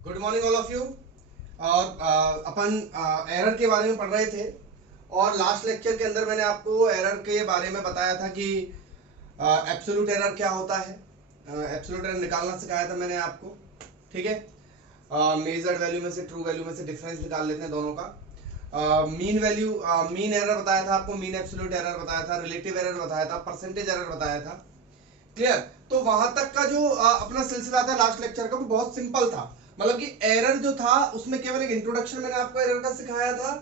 Good morning all of you. और अपन error के बारे में पढ़ रहे थे और लास्ट लेक्चर के अंदर मैंने आपको एरर के बारे में बताया था कि एब्सोल्यूट एरर क्या होता है। एब्सोल्यूट एरर निकालना सिखाया था मैंने आपको, ठीक है। मेजर्ड वैल्यू में से ट्रू वैल्यू में से डिफरेंस निकाल लेते हैं दोनों का। मीन एरर बताया था आपको, मीन एब्सोल्यूट एरर बताया था, रिलेटिव एरर बताया था, परसेंटेज एरर बताया था। क्लियर। तो वहां तक का जो अपना सिलसिला था लास्ट लेक्चर का वो बहुत सिंपल था। मतलब कि एरर जो था उसमें केवल एक इंट्रोडक्शन मैंने आपको एरर का सिखाया था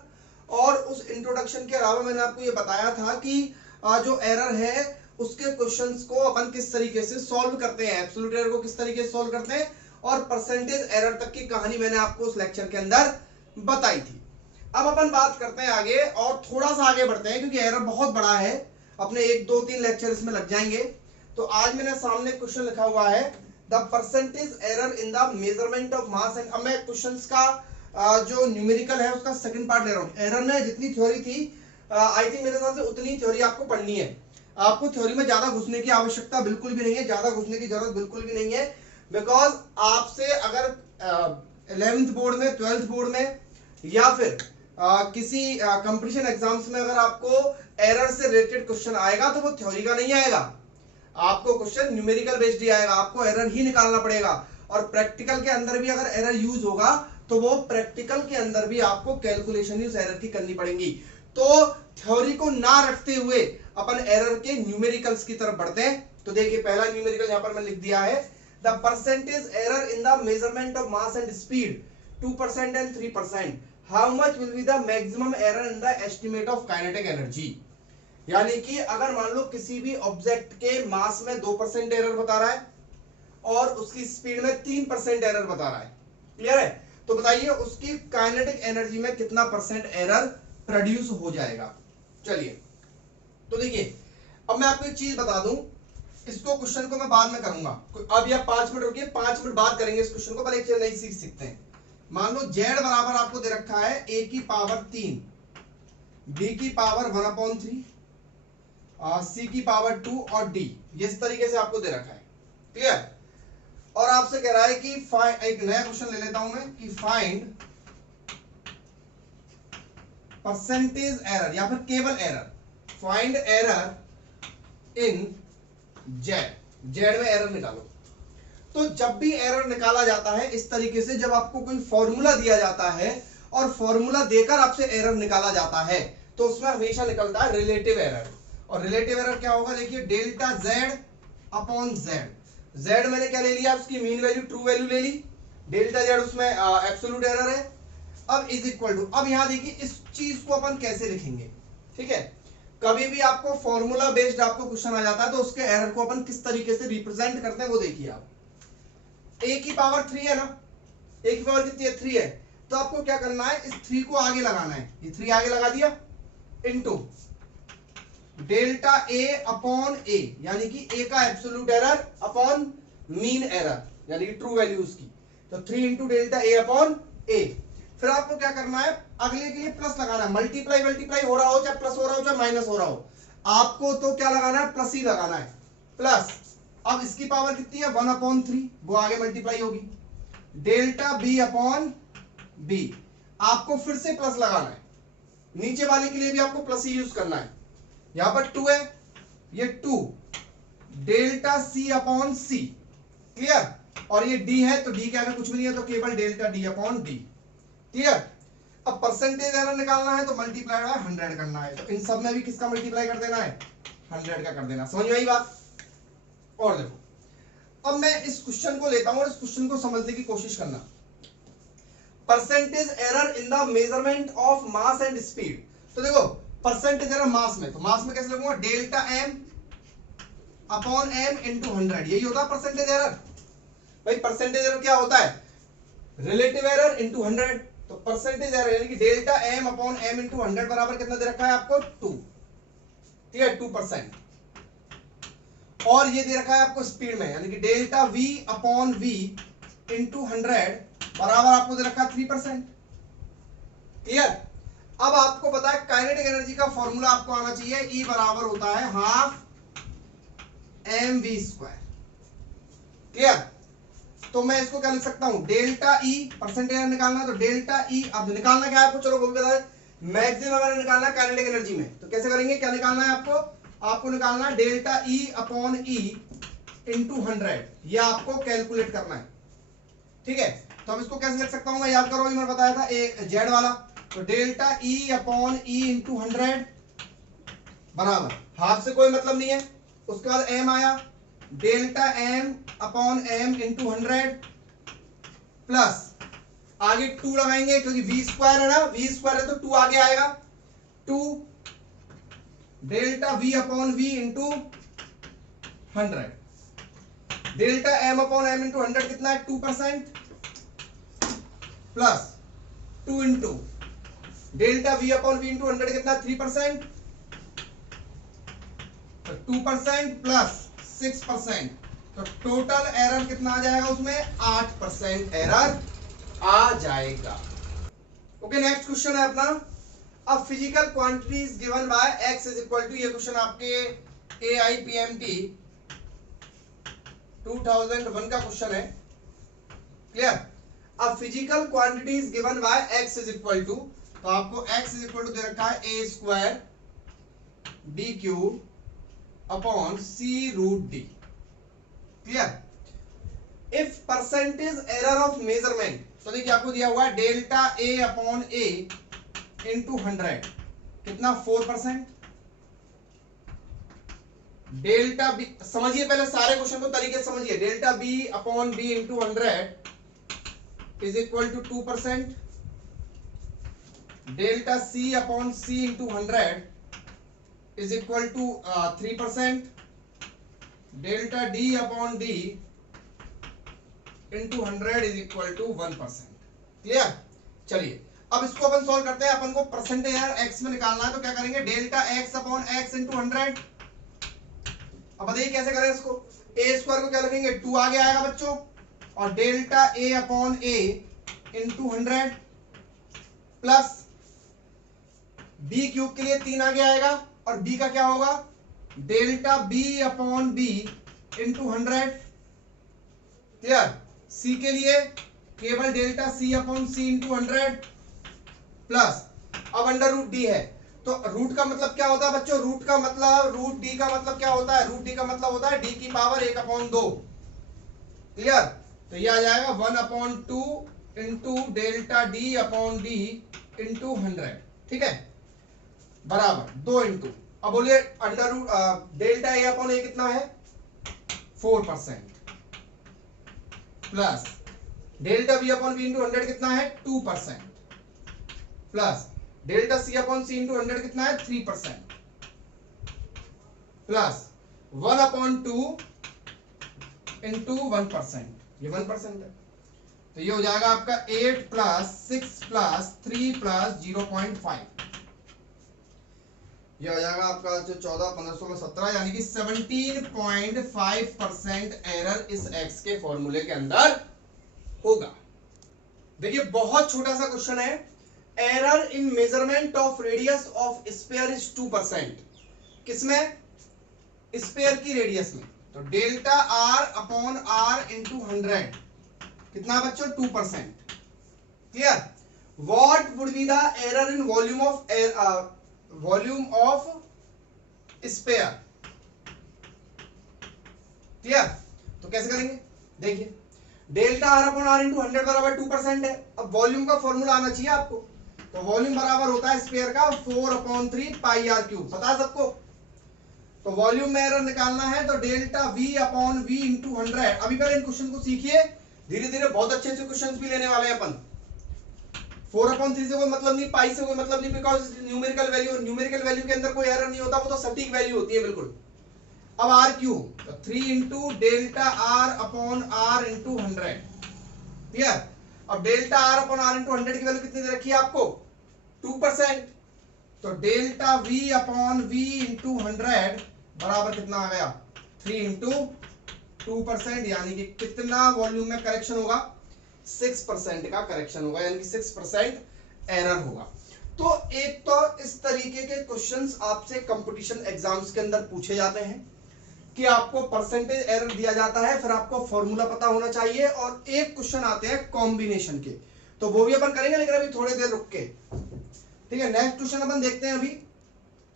और उस इंट्रोडक्शन के अलावा मैंने आपको ये बताया था कि जो एरर है उसके क्वेश्चंस को अपन किस तरीके से सॉल्व करते हैं, एब्सोल्यूट एरर को किस तरीके से सॉल्व करते हैं, और परसेंटेज एरर तक की कहानी मैंने आपको उस लेक्चर के अंदर बताई थी। अब अपन बात करते हैं आगे और थोड़ा सा आगे बढ़ते हैं क्योंकि एरर बहुत बड़ा है, अपने 1 2 3 लेक्चर इसमें लग जाएंगे। तो आज मैंने सामने क्वेश्चन लिखा हुआ है the percentage error in the measurement of mass and. अब मैं क्वेश्चंस का जो न्यूमेरिकल है उसका सेकंड पार्ट ले रहा हूं। एरर में जितनी थ्योरी थी आई थिंक मेरे हिसाब से उतनी थ्योरी आपको पढ़नी है। आपको थ्योरी में ज्यादा घुसने की आवश्यकता बिल्कुल भी नहीं है, ज्यादा घुसने की जरूरत बिल्कुल भी नहीं है। बिकॉज आपसे अगर 11th बोर्ड में, 12th बोर्ड में या फिर किसी कंपटीशन एग्जाम्स में अगर आपको एरर से रिलेटेड क्वेश्चन आएगा तो वो थ्योरी का नहीं आएगा, आपको क्वेश्चन न्यूमेरिकल बेस्ड ही आएगा, आपको एरर ही निकालना पड़ेगा। और प्रैक्टिकल के अंदर भी अगर एरर यूज होगा तो वो प्रैक्टिकल के अंदर भी आपको कैलकुलेशन ही उस एरर की करनी पड़ेगी। तो थ्योरी को ना रखते हुए अपन एरर के न्यूमेरिकल्स की तरफ बढ़ते हैं। तो देखिए पहला न्यूमेरिकल यहां पर मैं लिख दिया है, the percentage error in the measurement of mass and speed 2% and 3%, how much will be the maximum error in the estimate of kinetic energy. यानी कि अगर मान लो किसी भी ऑब्जेक्ट के मास में 2% एरर बता रहा है और उसकी स्पीड में 3% एरर बता रहा है, क्लियर है, तो बताइए उसकी काइनेटिक एनर्जी में कितना परसेंट एरर प्रोड्यूस हो जाएगा। चलिए तो देखिए अब मैं आपको एक चीज बता दूं, इसको क्वेश्चन को मैं बाद में करूंगा, अब या 5 मिनट रुकिए, 5 मिनट बाद करेंगे इस क्वेश्चन को, पर एक चीज नई सीख सकते हैं। मान लो z बराबर आपको दे रखा है a की पावर 3, b की पावर 1/3, सी की पावर 2 और डी, ये इस तरीके से आपको दे रखा है, क्लियर। और आपसे कह रहा है कि एक नया क्वेश्चन ले लेता हूं मैं कि फाइंड परसेंटेज एरर या फिर केवल error, find error in Z में एरर निकालो। तो जब भी एरर निकाला जाता है इस तरीके से, जब आपको कोई फॉर्मूला दिया जाता है और फॉर्मूला देकर आपसे एरर निकाला जाता है तो उसमें हमेशा निकलता है रिलेटिव एरर। और रिलेटिव एरर क्या होगा, देखिए delta Z upon Z. Z मैंने क्या ले लिया, उसकी मीन वैल्यू ट्रू वैल्यू ले ली, डेल्टा जेड उसमें एब्सोल्यूट एरर है। अब इज इक्वल टू, अब यहां देखिए इस चीज को अपन कैसे लिखेंगे, ठीक है। कभी भी आपको फॉर्मूला बेस्ड आपको क्वेश्चन आ जाता है तो उसके एरर को अपन किस तरीके से रिप्रेजेंट करते हैं वो देखिए आप। ए की पावर 3 है ना, ए की पावर कितनी है, 3 है, तो आपको क्या करना है, इस 3 को आगे लगाना है, ये 3 आगे लगा दिया, इनटू डेल्टा ए अपॉन ए, यानी कि ए का absolute error upon mean error यानी कि ट्रू वैल्यू उसकी, तो 3 इंटू डेल्टा ए अपॉन ए। फिर आपको क्या करना है, अगले के लिए प्लस लगाना है, मल्टीप्लाई मल्टीप्लाई हो रहा हो, चाहे प्लस हो रहा हो चाहे माइनस हो रहा हो, आपको तो क्या लगाना है, प्लस ही लगाना है, प्लस। अब इसकी पावर कितनी है, 1/3, वो आगे मल्टीप्लाई होगी, डेल्टा बी अपॉन बी, आपको फिर से प्लस लगाना है, नीचे वाले के लिए भी आपको प्लस ही यूज करना है। यहां पर 2 है, ये 2 डेल्टा सी अपॉन सी, क्लियर। और ये डी है तो डी के आगे कुछ भी नहीं है तो केवल delta D upon D, clear. अब परसेंटेज एरर निकालना है तो मल्टीप्लाई बाय 100 करना है, तो इन सब में भी किसका मल्टीप्लाई कर देना है, 100 का कर देना। समझ में आई बात। और देखो अब मैं इस क्वेश्चन को लेता हूं और इस क्वेश्चन को समझने की कोशिश करना। Percentage error in the measurement of mass and speed. तो देखो परसेंटेज एरर मास में, तो मास में कैसे लिखूंगा, delta M upon M into 100, यही होता है परसेंटेज एरर। भाई परसेंटेज एरर क्या होता है, रिलेटिव एरर इंटू 100, तो परसेंटेज एरर यानी कि delta M upon M into 100 बराबर कितना दे रखा है आपको, 2, ठीक है, 2%। और ये दे रखा है आपको स्पीड में, यानी कि delta v upon v into 100 बराबर आपको दे रखा है 3%, क्लियर। अब आपको पता है काइनेटिक एनर्जी का फॉर्मूला आपको आना चाहिए, E बराबर होता है हाफ mv स्क्वायर, क्लियर। तो मैं इसको क्या लिख सकता हूं, डेल्टा ई, परसेंट एरर निकालना है तो डेल्टा ई, अब निकालना क्या है आपको, चलो वो भी बता दें, मैक्सिमम एरर निकालना है काइनेटिक एनर्जी में, तो कैसे करेंगे, क्या निकालना है आपको, आपको निकालना है delta E upon E into 100, ये आपको कैलकुलेट करना है, ठीक है। तो अब इसको कैसे लिख सकता हूं मैं, याद करो मैंने बताया था ए जेड वाला, तो delta E upon E into 100 बराबर, हाफ से कोई मतलब नहीं है, उसके बाद एम आया, delta M upon M into 100 plus आगे 2 लगाएंगे क्योंकि वी स्क्वायर है ना, वी स्क्वायर है तो 2 आगे आएगा, 2 delta V upon V into 100, delta M upon M into 100 कितना है 2% plus 2 into delta V upon V into 100 कितना 3%, तो 2% प्लस 6%, तो टोटल एरर कितना आ जाएगा उसमें 8% एरर आ जाएगा। ओके, नेक्स्ट क्वेश्चन है अपना, अब physical quantity is given by x is equal to, ये क्वेश्चन आपके AIPMT 2001 का क्वेश्चन है, क्लियर। अब physical quantity is given by x is equal to, तो आपको x इज इक्वल टू दे रखा है a square d cube upon c root d, clear. If percentage error of measurement, तो देखिए आपको दिया हुआ है delta a upon a into 100 कितना 4%, डेल्टा b, समझिए पहले सारे क्वेश्चन को तरीके से समझिए, delta b upon b into 100 is equal to 2%, delta c upon c into 100 is equal to 3%, delta d upon d into 100 is equal to 1%, clear. चलिए अब इसको अपन सॉल्व करते हैं, अपन को परसेंटेज एरर x में निकालना है, तो क्या करेंगे delta x upon x into 100, अब बताइए कैसे करें इसको, a स्क्वायर को क्या लिखेंगे 2 आगे आएगा बच्चों, और delta a upon a into 100 plus b cube के लिए 3 आगे आएगा, और b का क्या होगा delta b upon b into 100, clear. c के लिए केवल delta c upon c into 100 plus, अब अंडर रूट डी है, तो रूट का मतलब क्या होता है बच्चों, रूट का मतलब, रूट डी का मतलब क्या होता है, रूट डी का मतलब होता है डी की पावर 1/2, क्लियर। तो ये आ जाएगा 1/2 into delta D upon D into 100, ठीक है, बराबर 2 इंटू, अब बोलिए under root delta A upon A कितना है 4% plus delta B upon B into 100 कितना है 2% plus delta C upon C into 100 कितना है 3% प्लस 1/2 इंटू 1%, ये 1% है, तो ये हो जाएगा आपका 8 प्लस 6 प्लस 3 प्लस 0.5, ये हो जाएगा आपका जो 14 15 16 17, यानी कि 17.5% एरर इस x के फॉर्मूले के अंदर होगा। देखिए बहुत छोटा सा क्वेश्चन है, error in measurement of radius of sphere is 2%, किसमें स्फीयर की रेडियस में, तो delta r upon r into 100 कितना बच्चों 2%, clear. What would be the error in volume of sphere, clear. तो कैसे करेंगे, देखिए delta r upon r into 100 बराबर 2% है, अब वॉल्यूम का फॉर्मूला आना चाहिए आपको, तो वॉल्यूम बराबर होता है स्फीयर का 4/3 पाई r क्यूब, पता है सबको। तो वॉल्यूम में एरर निकालना है तो delta v upon v into 100, अभी पहले इन क्वेश्चन को सीखिए, धीरे धीरे बहुत अच्छे अच्छे क्वेश्चन भी लेने वाले हैं अपन। 4/3 से कोई मतलब नहीं, पाई से कोई मतलब नहीं, बिकॉज न्यूमेरिकल वैल्यू के अंदर कोई एरर नहीं होता, वो तो सटीक वैल्यू होती है बिल्कुल। अब r क्यूब, तो 3 into delta r upon r into 100, clear. अब delta r upon r into 100 की वैल्यू कितनी दे रखी है आपको 2%, तो delta v upon v into 100 बराबर कितना आ गया 3 इंटू 2%, यानी कि कितना वॉल्यूम में करेक्शन होगा 6% का करेक्शन होगा, यानी कि 6% एरर होगा। तो एक तो इस तरीके के क्वेश्चंस आपसे कंपटीशन एग्जाम्स के अंदर पूछे जाते हैं कि आपको परसेंटेज एरर दिया जाता है, फिर आपको फॉर्मूला पता होना चाहिए, और एक क्वेश्चन आते हैं कॉम्बिनेशन के, तो वो भी अपन करेंगे, लेकिन अभी थोड़ी देर रुक के। ठीक है, नेक्स्ट क्वेश्चन अपन देखते हैं अभी।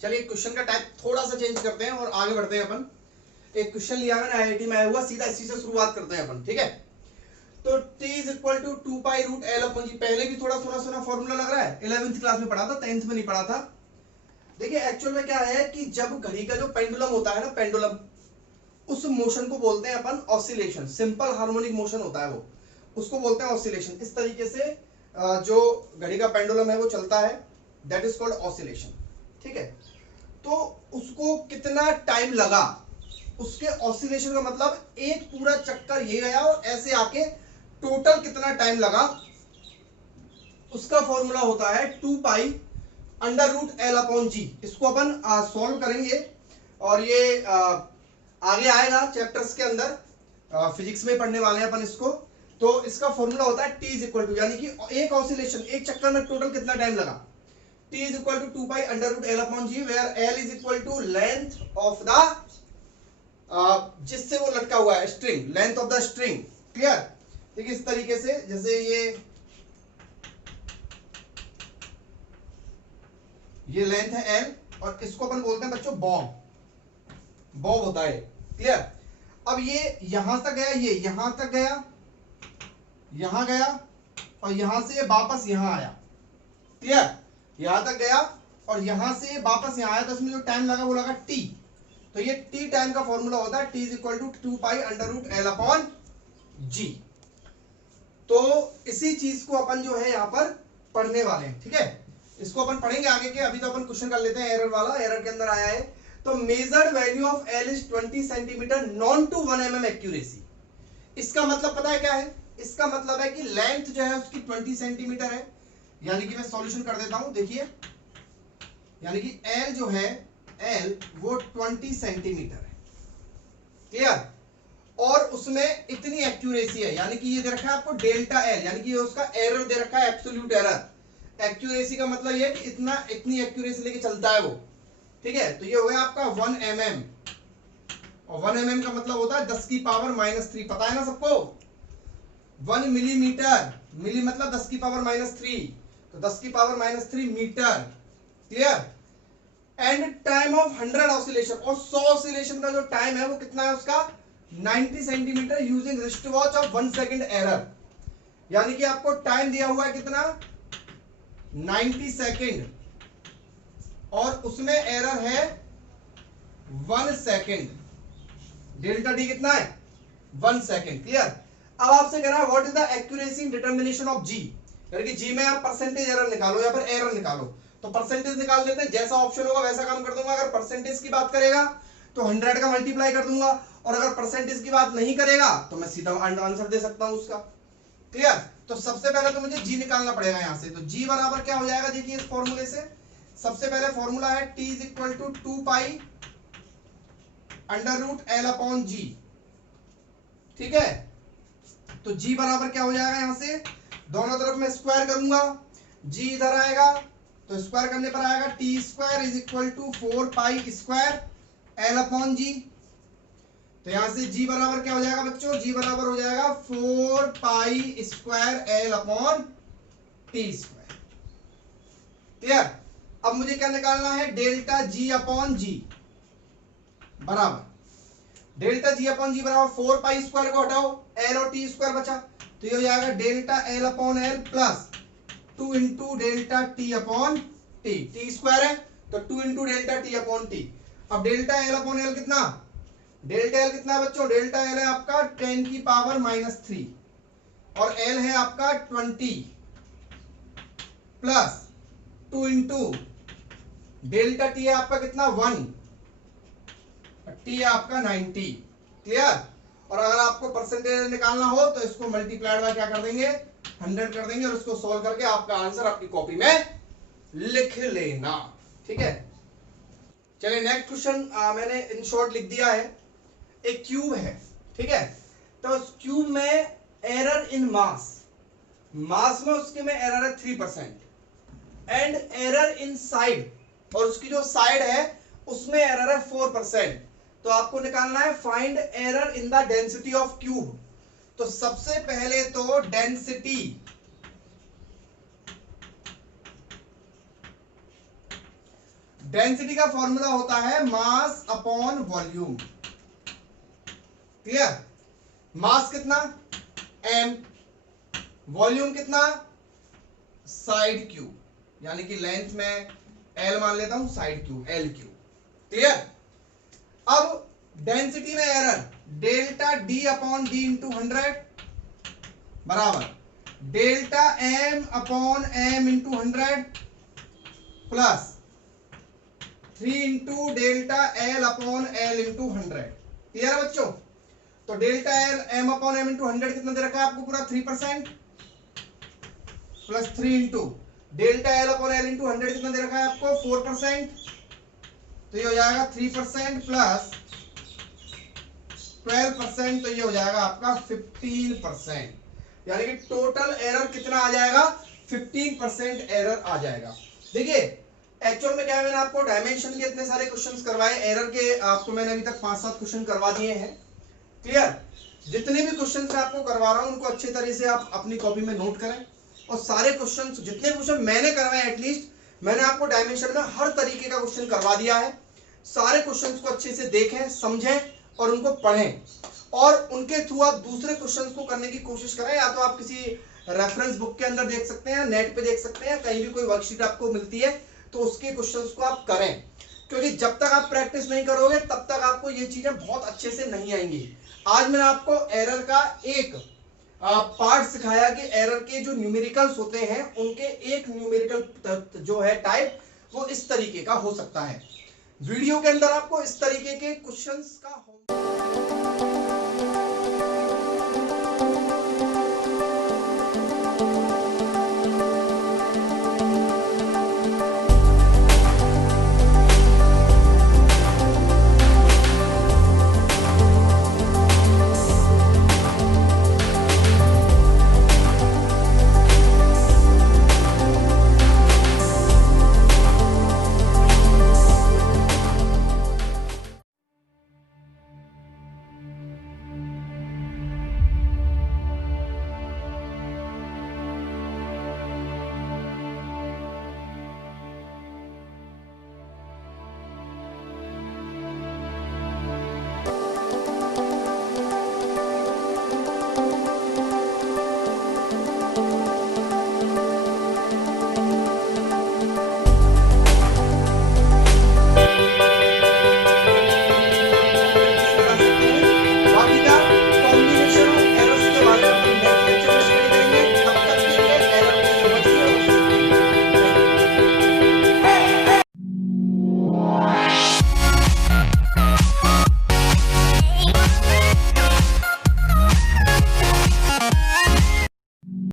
चलिए क्वेश्चन का टाइप थोड़ा सा चेंज करते हैं और आगे बढ़ते हैं अपन। एक क्वेश्चन लिया मैंने आईआईटी में आया हुआ, सीधा इसी से शुरुआत करते हैं अपन। ठीक है, तो t is equal to 2 pi root L upon G, पहले भी थोड़ा सुना सुना फॉर्मूला लग रहा है, 11th क्लास में पढ़ा था, 10th में नहीं पढ़ा था। देखिए एक्चुअल में क्या है कि जब घड़ी का जो पेंडुलम होता है ना, पेंडुलम, उस मोशन को बोलते हैं अपन ऑसिलेशन। सिंपल हार्मोनिक मोशन होता है वो, उसको बोलते हैं ऑसिलेशन। इस तरीके से जो घड़ी का पेंडुलम है वो चलता है, दैट इज कॉल्ड ऑसिलेशन। ठीक है, तो उसको कितना टाइम लगा, उसके ऑसिलेशन का मतलब एक पूरा चक्कर ये गया और ऐसे आके टोटल कितना टाइम लगा, उसका फॉर्मूला होता है 2 pi under root L upon G. इसको अपन सॉल्व करेंगे और ये आगे आएगा चैप्टर्स के अंदर, फिजिक्स में पढ़ने वाले हैं अपन इसको। तो इसका फॉर्मूला होता है t इज इक्वल टू, यानी कि एक ऑसिलेशन, एक चक्कर में टोटल कितना टाइम लगा, t is equal to 2 pi under root L upon G, where l is equal to length of the, जिससे वो लटका हुआ है, string, length of the string. Clear? देखिए इस तरीके से, जैसे ये लेंथ है l, और इसको अपन बोलते हैं बच्चों बॉब, बॉब होता है। क्लियर? अब ये यहां तक गया, ये यहां तक गया, यहां गया, और यहां से वापस यहां आया। क्लियर? यहां तक गया और यहां से वापस यहां आया, तो इसमें जो टाइम लगा वो लगा t। तो ये t टाइम का फॉर्मूला होता है t is equal to 2 pi under root L upon जी। तो इसी चीज को अपन जो है यहां पर पढ़ने वाले हैं। ठीक है, इसको अपन पढ़ेंगे आगे के, अभी तो अपन क्वेश्चन कर लेते हैं एरर वाला। एरर के अंदर आया है, तो measured value of L is 20 centimetre known to 1 mm accuracy. इसका मतलब पता है क्या है? इसका मतलब है कि लेंथ जो है उसकी 20 सेंटीमीटर है, यानी कि मैं सॉल्यूशन कर देता हूं, देखिए, यानी कि एल जो है, एल वो 20 सेंटीमीटर है। क्लियर? और उसमें इतनी एक्यूरेसी है, यानी कि ये दे रखा है आपको डेल्टा एल, यानी कि उसका एरर दे रखा है एब्सोल्यूट एरर। एक्यूरेसी का मतलब ये है कि इतनी एक्यूरेसी लेके चलता है वो। ठीक है, तो ये हो गया आपका 1 mm, और 1 mm का मतलब होता है 10 की पावर -3, पता है ना सबको? 1 मिलीमीटर, मिली मतलब 10 की पावर -3, तो 10 की power -3 metre. Clear? And time of 100 oscillation, और 100 ऑसिलेशन का जो टाइम है वो कितना है उसका, 90 centimetre using wrist watch of 1 second error. यानी कि आपको टाइम दिया हुआ है कितना, 90 सेकंड, और उसमें एरर है 1 सेकंड। डेल्टा डी कितना है, 1 सेकंड। क्लियर? अब आपसे कह रहा है what is the accuracy in determination of जी, यानी कि जी में आप परसेंटेज एरर निकालो या फिर एरर निकालो। तो परसेंटेज निकाल देते हैं, जैसा ऑप्शन होगा वैसा काम कर दूंगा। अगर परसेंटेज की बात करेगा तो 100 का मल्टीप्लाई कर दूंगा, और अगर परसेंटेज की बात नहीं करेगा तो मैं सीधा आंसर दे सकता हूं उसका। क्लियर? तो सबसे पहले तो मुझे जी निकालना पड़ेगा यहां से। तो जी बराबर क्या हो जाएगा, देखिए इस फॉर्मूले से, सबसे पहले फॉर्मूला है t is equal to 2 pi under root L upon g. ठीक है, तो जी बराबर क्या हो जाएगा, यहां से दोनों तरफ में स्क्वायर करूंगा, जी इधर आएगा तो स्क्वायर करने पर आएगा T square is equal to 4 pi square L upon जी। तो यहां से जी बराबर क्या हो जाएगा बच्चों, जी बराबर हो जाएगा 4 pi square L upon T square. Clear? अब मुझे क्या निकालना है, डेल्टा जी अपॉन जी बराबर, डेल्टा जी अपॉन जी बराबर 4 पाई स्क्वायर को हटाओ, एल और टी स्क्वायर बचा, तो ये हो जाएगा delta L upon L plus 2 into delta T upon T. T square है तो 2 into delta T upon T. अब डेल्टा एल अपॉन एल कितना, डेल्टा एल कितना है बच्चों, डेल्टा एल है आपका 10 की पावर -3, और एल है आपका 20 प्लस 2 इंटू डेल्टा टी है आपका कितना 1, टी है आपका 90। क्लियर? और अगर आपको परसेंटेज निकालना हो तो इसको मल्टीप्लाइड बाय क्या कर देंगे, 100 कर देंगे, और इसको सोल्व करके आपका आंसर आपकी कॉपी में लिख लेना। ठीक है, चलिए नेक्स्ट क्वेश्चन मैंने इन शॉर्ट लिख दिया है। एक क्यूब है, ठीक है, तो उस क्यूब में एरर इन मास, मास में उसके में एरर है 3%, एंड एरर इन साइड, और उसकी जो साइड है उसमें एरर है 4%। तो आपको निकालना है find error in the density of cube. तो सबसे पहले तो डेंसिटी का फॉर्मूला होता है मास अपॉन वॉल्यूम। क्लियर? मास कितना? m, वॉल्यूम कितना? साइड क्यूब, यानी कि लेंथ में l मान लेता हूं, side cube l cube. Clear? अब डेंसिटी में error delta d upon D into 100 बराबर delta m upon m into 100 plus 3 into delta l upon l into 100। Clear है बच्चों? तो delta l m upon m into 100 कितना दे रखा है आपको? पूरा 3% plus 3 into delta l upon l into 100 कितना दे रखा है आपको? 4%। तो ये हो जाएगा 3% प्लस 12%, तो ये हो जाएगा आपका 15%। यानी कि टोटल एरर कितना आ जाएगा? 15% एरर आ जाएगा। देखिए एक्चुअल में क्या है, मैंने आपको डायमेंशन के इतने सारे क्वेश्चंस करवाए, एरर के आपको मैंने अभी तक 5-7 क्वेश्चन करवा दिए हैं। क्लियर? जितने भी क्वेश्चंस मैं आपको करवा रहा हूं उनको अच्छे तरह से आप अपनी कॉपी में नोट करें, और सारे क्वेश्चंस जितने क्वेश्चन मैंने करवाए एटलीस्ट मैंने आपको डायमेंशन में हर तरीके का क्वेश्चन करवा दिया है। सारे क्वेश्चंस को अच्छे से देखें, समझें और उनको पढ़ें, और उनके थ्रू आप दूसरे क्वेश्चंस को करने की कोशिश करें। या तो आप किसी रेफरेंस बुक के अंदर देख सकते हैं, नेट पे देख सकते हैं, कहीं भी कोई वर्कशीट आपको मिलती है तो उसके क्वेश्चंस को आप करें, क्योंकि जब तक आप प्रैक्टिस नहीं करोगे तब तक आपको ये चीजें बहुत अच्छे से नहीं आएंगी। आज मैंने आपको एरर का एक पार्ट सिखाया कि एरर के जो न्यूमेरिकल्स होते हैं उनके एक न्यूमेरिकल जो है टाइप वो इस तरीके का हो सकता है। वीडियो के अंदर आपको इस तरीके के क्वेश्चंस का